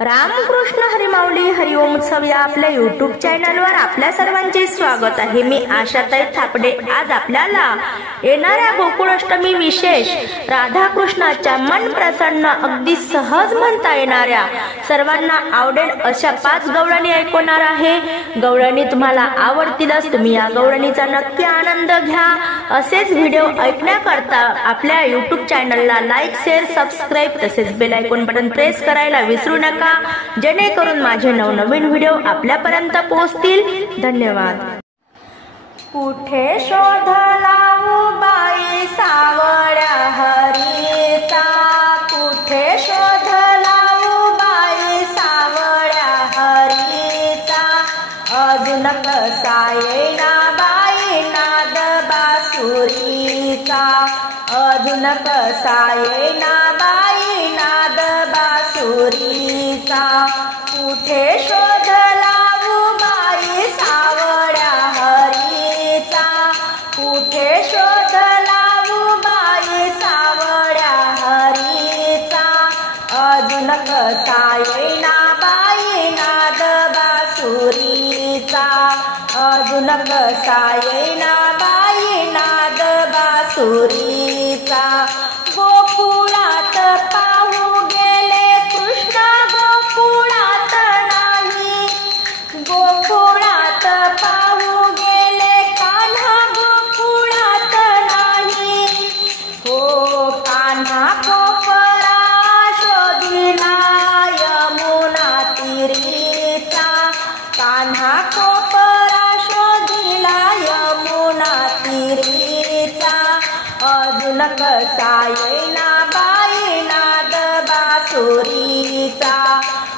रामकृष्ण हरिमाऊली हरिओम उत्सव या आपल्या यूट्यूब चॅनलवर आपल्या सर्वांचे स्वागत आहे। मी आशाताई थापडे। आज आपल्याला येणाऱ्या गोकुळाष्टमी विशेष राधाकृष्णाच्या मन प्रसन्न अगदी सहज म्हणता येणाऱ्या सर्वांना आवडेल अशा 5 गवळणी ऐकवणार आहे। गवळणी तुम्हाला आवडतीलच, तुम्ही या गवळणीचा नक्की आनंद घ्या। असेच व्हिडिओ ऐकण्याकरता आपल्या यूट्यूब चॅनलला लाईक, शेअर, सबस्क्राईब तसेच बेल आयकॉन बटन प्रेस करायला विसरू नका, जेणेकरून माझे नवनवीन व्हिडिओ आपल्यापर्यंत पोहोचतील। धन्यवाद। कुठे शोध लावू बाई सावळ्या हरीचा, कुठे शोध लावू बाई सावळ्या हरीचा, अजून कसा येईना बाई नाद बासुरीचा, अजून कसा येईना बाई नाद बासुरीचा, कुठे शोध लावू बाई सावळ्या हरीचा, कुठे शोध लावू बाई सावळ्या हरीचा, अजून कसा येईना बाई नाद बासुरीचा, अजून कसा येईना बाई नाद बासुरीचा। गोकुळात पाहू गेले कृष्ण गोकुळात नाही, गोकुळात पाहू गेले कान्हा गोकुळात नाही, हो कान्हा कोपरा शोधिला यमुना तीरीचा, कान्हा कोपरा शोधिला यमुना तीरीचा, अजून कसा येईना बाई नाद बासुरीचा,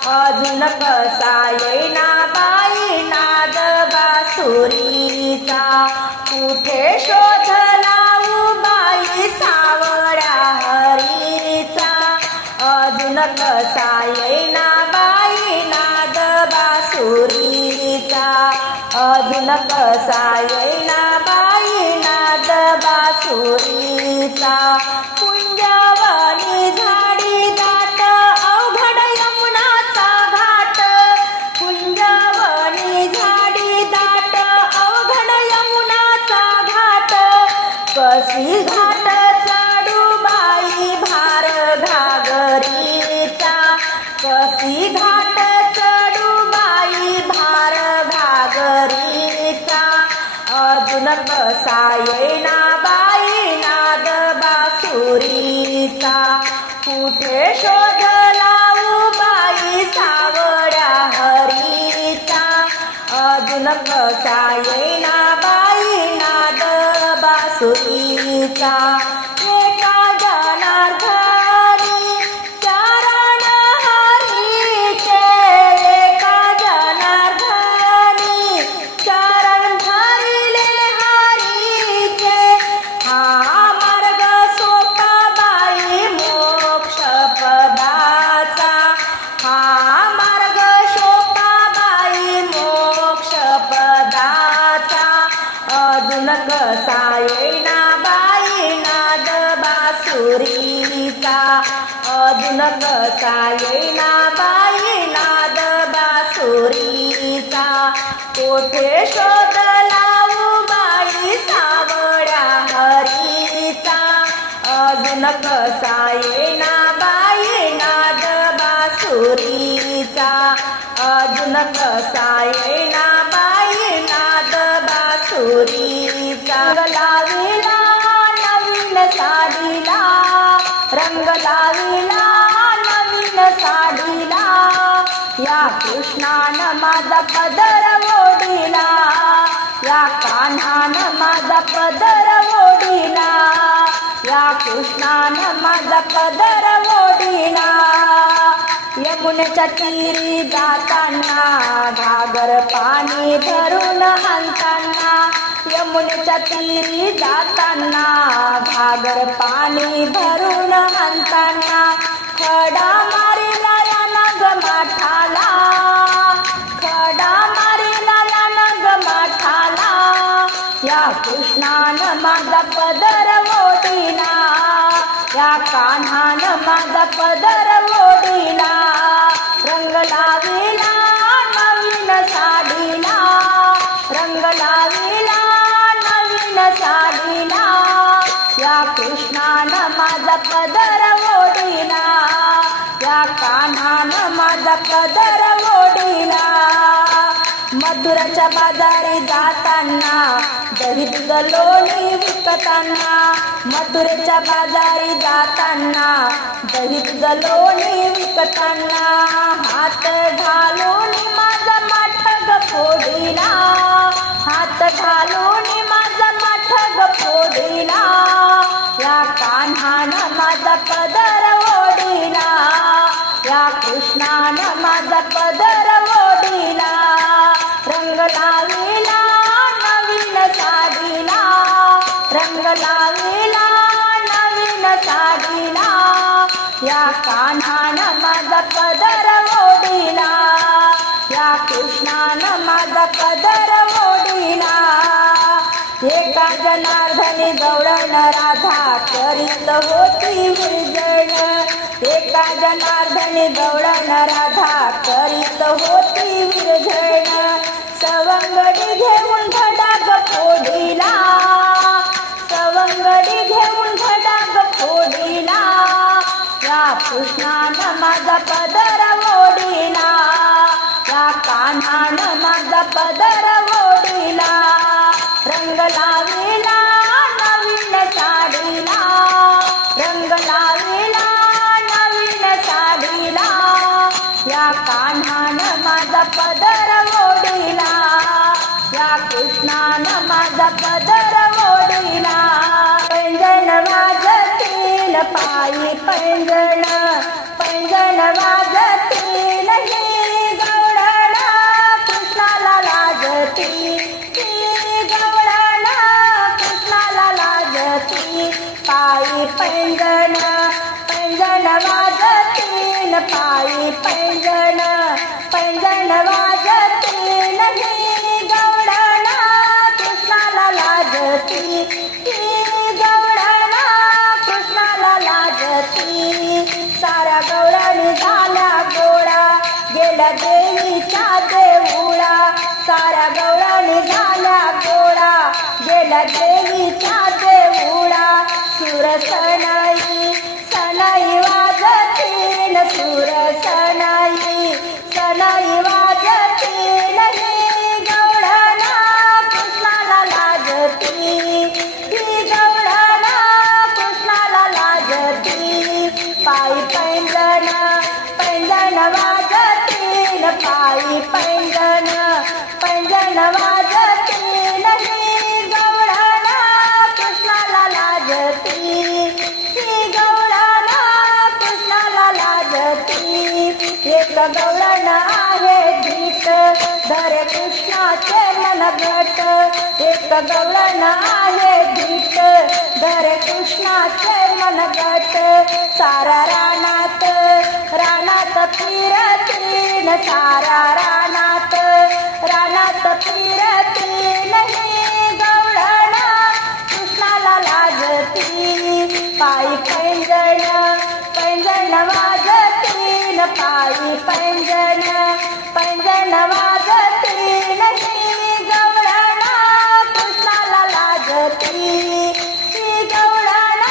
अजून कसा येईना बाई नाद बासुरीचा, कुठे शोध लावू बाई सावळ्या हरीचा, अजून कसा येईना बाई नाद बासुरीचा, अजून कसा येईना बाई नाद बासुरीचा। कुंजवनी झाडी दाट अवघड यमुनाचा घाट, कुंजवनी झाडी दाट अवघड यमुनाचा घाट, कशी घाट चढू बाई भार घागरीचा, कशी घाट चढू बाई भार घागरीचा, अजून कसा येईना बाई नाद बासुरीचा, कुठे शोध लावू बाई सावळ्या हरीचा, अजून कसा येईना बाई नाद बासुरीचा। एका जनार्दनी चरण हरीचे, एका जनार्दनी चरण धरिले हरीचे, हा मार्ग सोपा बाई मोक्ष पदाचा, हा मार्ग सोपा बाई मोक्ष पदाचा, अजून कसा येईना बाई नाद बासुरीचा, अजून कसा येईना बाई नाद बासुरीचा, कोठे शोध लावू बाई सावळ्या हरीचा, अजून कसा येईना बाई नाद बासुरीचा, अजून कसा येईना बाई नाद बासुरीचा। रंग लाविला नवीन साडीला, रंग लाविला नवीन साडीला, या कृष्णानं माझा पदर ओढिला, या कान्हानं माझा पदर ओढिला, या कृष्णानं माझा पदर ओढिला, यमुनेच्या तीरी जाताना घागर पाणी धरून हाणताना, यमुनेच्या तीरी जाताना घागर पाणी भरून हाणताना, खडा मारिला यानं ग माठाला, खडा मारिला यानं ग माठाला, या कृष्णानं माझा पदर ओढिला, या कान्हानं माझा पदर ओढिला, रंग लाविला नवीन साडीला, रंग लाविला नवीन साडीला, या कृष्णानं माझा पदर ओढिला, या कान्हानं माझा पदर ओढिला. मथुराच्या बाजारी जाताना दही दूध लोणी विकताना, मथुरेच्या बाजारी जाताना दही दूध लोणी विकताना, हात घालून माझा माठ फोडिला, हात घालून माझा माठ फोडिला, या कान्हानं माझा पदर ओढिला, या कृष्णानं माझा पदर ओढिला. रंग लाविला नवीन साडीला, रंग लाविला नवीन साडीला, या कान्हानं माझा पदर ओढिला, या कृष्णानं माझा पदर ओढिला. एका जनार्दनी गवळण राधा करीत होती विरजण, एका जनार्दनी गवळण राधा करीत होती विरजण, सवंगडी घेऊन धडाग फोडिला, सवंगडी घेऊन धडाग फोडिला, या कृष्णानं माझा पदर ओढिला, या कान्हानं माझा पदर ओढिला. रंग लाविला नवीन साडीला, रंग लाविला नवीन साडीला, या कान्हानं माझा पदर ओढिला, या कृष्णानं माझा पदर ओढिला. पैंजण वाजतील पायी पैंजण, पैंजण वाजतील ही गवळण कृष्णाला लाजती, ही गवळण कृष्णाला लाजती. पायी पैंजण, पैंजण वाजतील पायी पैंजण, पैंजण वाजतील ही गवळण कृष्णाला लाजती, ही गवळण कृष्णाला लाजती. साऱ्या गवळणी झाल्या गोळा गेल्या देवीच्या देऊळा, साऱ्या गवळणी झाल्या गोळा गेल्या देवीच्या देऊळा. सुर सणाई सणाई वाजतील, सुर सणाई सणाई वाजतील ही गवळण कृष्णाला लाजती, ही गवळण कृष्णाला लाजती. पायी पैंजण, पैंजण वाजतील पायी पैंजण, पैंजण वाजतील ही गवळण कृष्णाला लाजती, ही गवळण कृष्णाला लाजती. एक गवळण आहे धीट धरे कृष्णाचे मन घट, एक गवळण आहे धीट धरे कृष्णाचे मन घट. सारा रानात रानात फिरतीन, सारा रानात रानात फिरतीन ही गवळण कृष्णाला लाजती. पायी पैंजण, पैंजण वाजतीन पायी पैंजण, पैंजण वाजतीन ही गवळण कृष्णाला लाजती, ही गवळण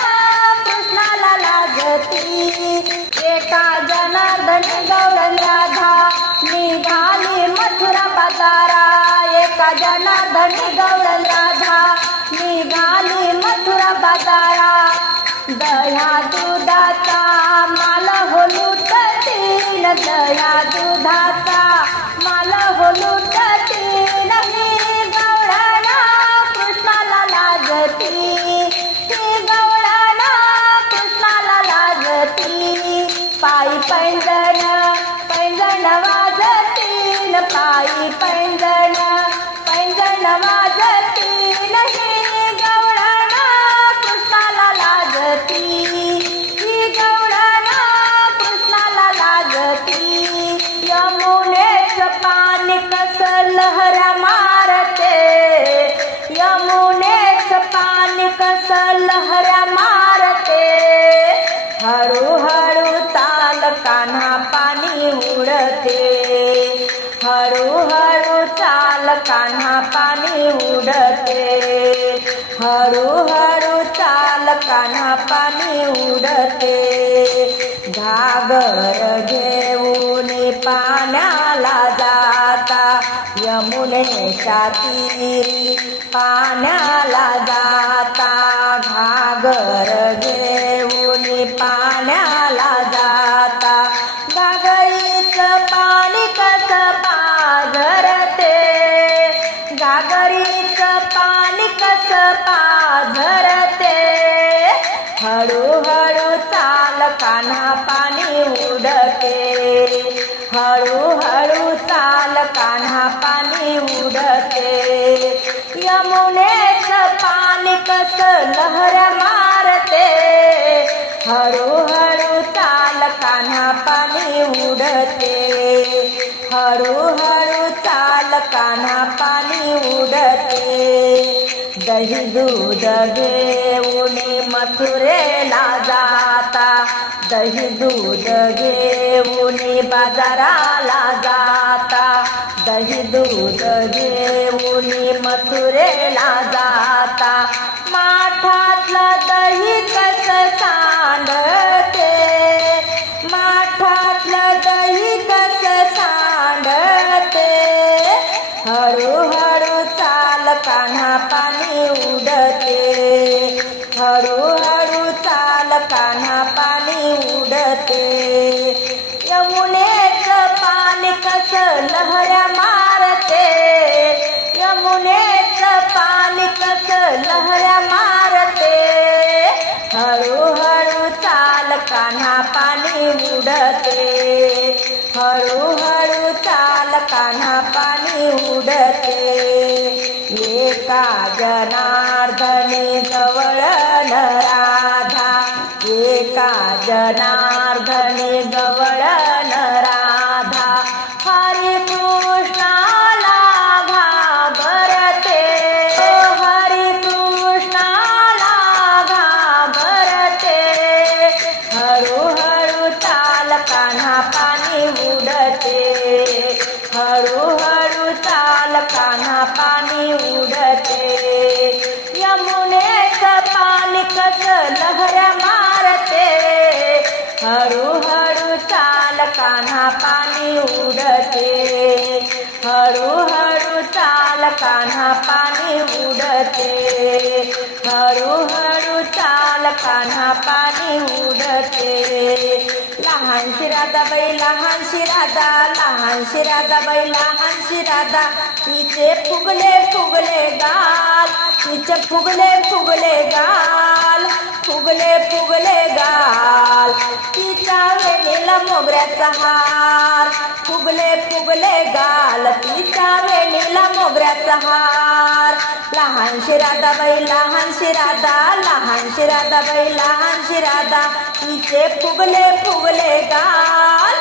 कृष्णाला लाजती. एका जनार्दनी गवळण राधा निघाली मथुरा बाजारा, एका जनार्दनी गवळण राधा निघाली मथुरा बाजारा. दया दुधाचा माल हो लुटतीन, दया दुधाचा माल हो लुटतीन ही गवळण कृष्णाला लाजती, ही गवळण कृष्णाला लाजती. पायी पैंजण, पैंजण वाजतीन पायी पैंजण, पैंजण वाजतीन ही गवळण कृष्णाला लाजती, ही गवळण कृष्णाला लाजती. यमुनेचं पाणी कसं लहरा मारते, यमुनेचं पाणी कसं लहरा मारते. हळूहळू चाल कान्हा पाणी उडते, उडते, हळूहळू चाल कान्हा पाणी उडते, हळूहळू चाल कान्हा पाणी उडते, घागर घेऊन पाण्याला जाता, यमुनेच्या तीरी पाण्याला जाता, घागर घेऊन पाण्याला जाता, घागरीचं पाणी कसं पाझरते, घागरीचं पाणी कसं पाझरते, हळूहळू चाल कान्हा पाणी उडते, हळूहळू चाल कान्हा पाणी उडते, यमुनेचं पाणी कसं लहर मारते, हळूहळू चाल कान्हा पाणी उडते, हळूहळू चाल कान्हा पाणी उडते, दही दूध घेऊन मथुरेला जाता, दही दूध घेऊन बाजाराला जाता, दही दूध घेऊन मथुरेला जाता, माठातलं दही कसं सांडते, माठातलं दही कसं सांडते, हळूहळू चाल कान्हा पाणी उडते, हळूहळू चाल कान्हा पाणी उडते, यमुनेचं पाणी कसं लहऱ्या मारते, यमुनेचं पाणी कसं लहऱ्या मारते, हळूहळू चाल कान्हा पाणी उडते, हळूहळू चाल कान्हा पाणी उडते, एका जनार्दनी जवळ न राधा, एका जनार्दनी जवळ न राधा, हरी कृष्णाला घाबरते, हरी कृष्णाला घाबरते, हळूहळू चाल कान्हा पाणी उडते, हळूहळू चाल कान्हा पाणी उडते, यमुनेचं पाणी कसं लहऱ्या मारते, हळूहळू चाल कान्हा पाणी उडते, हळूहळू चाल कान्हा पाणी उडते, हळूहळू चाल कान्हा पाणी उडते, लहानशी राधाबाई लहानशी राधा, लहानशी राधाबाई लहानशी राधा, तिचे फुगले फुगले गाल, तिचे फुगले फुगले गाल, फुगले फुगले गाल, तिचा वेणीला मोगऱ्याचा हार, फुगले फुगले गाल, तिचा वेणीला मोगऱ्याचा हार, लहानशी राधाबाई लहानशी राधा, लहानशी राधाबाई लहानशी राधा, तिचे फुगले फुगले गाल,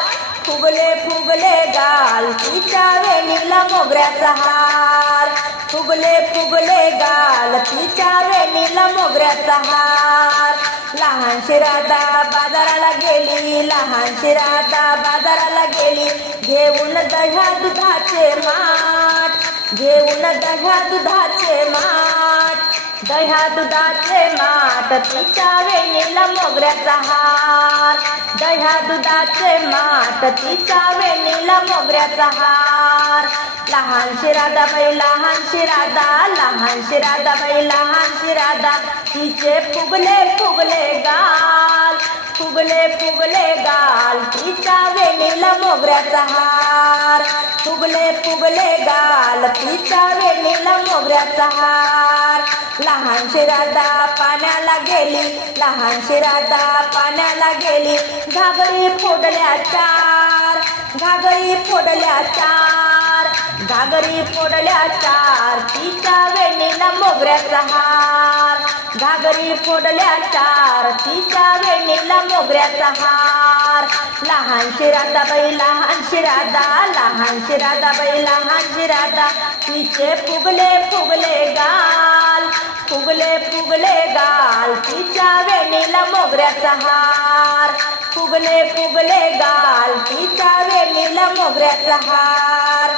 फुगले फुगले गाल, तिच्या वेणीला मोगऱ्याचा हार, फुगले फुगले गाल, तिच्या वेणीला मोगऱ्याचा हार, लहानशी राधा बाजाराला गेली, लहानशी राधा बाजाराला गेली, घेऊन दह्या दुधाचे माठ, घेऊन दह्या दुधाचे माठ, दह्या दुधाचे माठ, तिच्या वेणीला मोगऱ्याचा हार, दह्या दुधाचे माठ, तिच्या वेणीला मोगऱ्याचा हार, लहानशी राधाबाई लहानशी राधा, लहानशी राधाबाई लहानशी राधा, तिचे फुगले फुगले गाल, फुगले फुगले गाल, तिच्या वेणीला मोगऱ्याचा हार, फुगले फुगले गाल, तिच्या वेणीला मोगऱ्याचा हार, लहानशी राधा पाण्याला गेली, लहानशी राधा पाण्याला गेली, घागरी फोडल्या चार, घागरी फोडल्या चार, घागरी फोडल्या चार, तिच्या वेणीला मोगऱ्याचा हार, घागरी फोडल्या चार, तिच्या वेणीला मोगऱ्याचा हार, लहानशी राधाबाई लहानशी राधा, लहानशी राधाबाई लहानशी राधा, तिचे फुगले फुगले गाल, फुगले फुगले गाल, तिच्या वेणीला मोगऱ्याचा हार, फुगले फुगले गाल तिच्या वेणीला मोगऱ्याचा हार.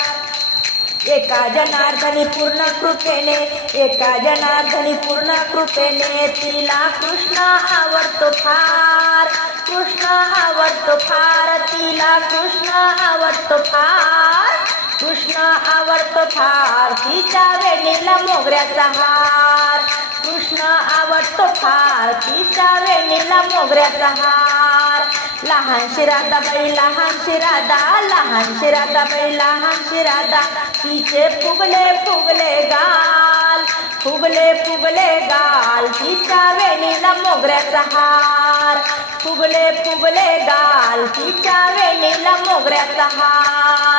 एका जनार्दनी पूर्ण कृपेने, एका जनार्दनी पूर्ण कृपेने तिला कृष्ण आवडतो फार. कृष्ण आवडतो फार, तिला कृष्ण आवडतो फार. कृष्ण आवडतो फार, तिच्या वेणीला मोगऱ्याचा हार. कृष्ण आवडतो फार, तिच्या वेणीला मोगऱ्याचा हार. लहानशी राधाबाई, लहानशी राधा, लहानशी राधाबाई, लहानशी राधा तिचे फुगले फुगले गाल. फुगले फुगले गाल तिच्या वेणीला मोगऱ्याचा हार. फुगले फुगले गाल तिच्या वेणीला मोगऱ्याचा हार.